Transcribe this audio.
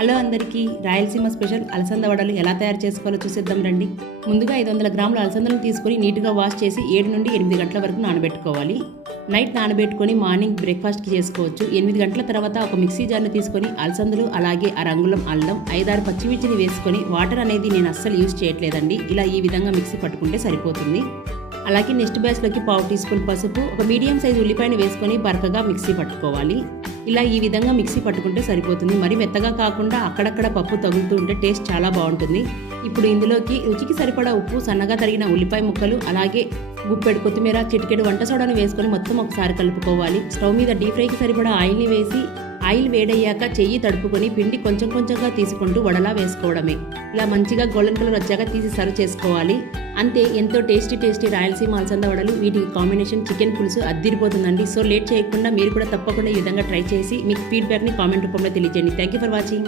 Hello అందరికీ Rayalaseema special అలసంద వడలు ఎలా తయారు చేసుకోవాలో చూసేద్దాం రండి. ముందుగా ఐదు వందల గ్రాముల అలసందలను తీసుకొని నీట్గా వాష్ చేసి ఏడు నుండి ఎనిమిది గంటల వరకు నానబెట్టుకోవాలి. నైట్ నానబెట్టుకొని మార్నింగ్ బ్రేక్ఫాస్ట్కి చేసుకోవచ్చు. ఎనిమిది గంటల తర్వాత ఒక మిక్సీ జార్ను తీసుకొని అలసందలు అలాగే ఆ రంగులం అల్లం ఐదారు పచ్చిమిర్చిని వేసుకొని వాటర్ అనేది నేను అస్సలు యూజ్ చేయట్లేదండి. ఇలా ఈ విధంగా మిక్సీ పట్టుకుంటే సరిపోతుంది. అలాగే నెక్స్ట్ బ్యాచ్లోకి పావు టీ స్పూన్ పసుపు ఒక మీడియం సైజ్ ఉల్లిపాయను వేసుకొని బరకగా మిక్సీ పట్టుకోవాలి. ఇలా ఈ విధంగా మిక్సీ పట్టుకుంటే సరిపోతుంది. మరి మెత్తగా కాకుండా అక్కడక్కడ పప్పు తగులుతూ ఉంటే టేస్ట్ చాలా బాగుంటుంది. ఇప్పుడు ఇందులోకి రుచికి సరిపడా ఉప్పు సన్నగా తరిగిన ఉల్లిపాయ ముక్కలు అలాగే గుప్పెడు కొత్తిమీర చిటికెడు వంట సోడాను వేసుకొని మొత్తం ఒకసారి కలుపుకోవాలి. స్టవ్ మీద డీప్ ఫ్రైకి సరిపడా ఆయిల్ని వేసి ఆయిల్ వేడయ్యాక చెయ్యి తడుపుకొని పిండి కొంచెం కొంచెంగా తీసుకుంటూ వడలా వేసుకోవడమే. ఇలా మంచిగా గోల్డెన్ కలర్ వచ్చాక తీసి సర్వ్ చేసుకోవాలి. అంతే ఎంతో టేస్టీ టేస్టీ రాయలసీమ అలసంద వడలు వీటికి కాంబినేషన్ చికెన్ పులుసు అద్దిరిపోతుందండి. సో లేట్ చేయకుండా మీరు కూడా తప్పకుండా ఈ విధంగా ట్రై చేసి మీకు ఫీడ్బ్యాక్ని కామెంట్ రూపంలో తెలియజేయండి. Thank you for watching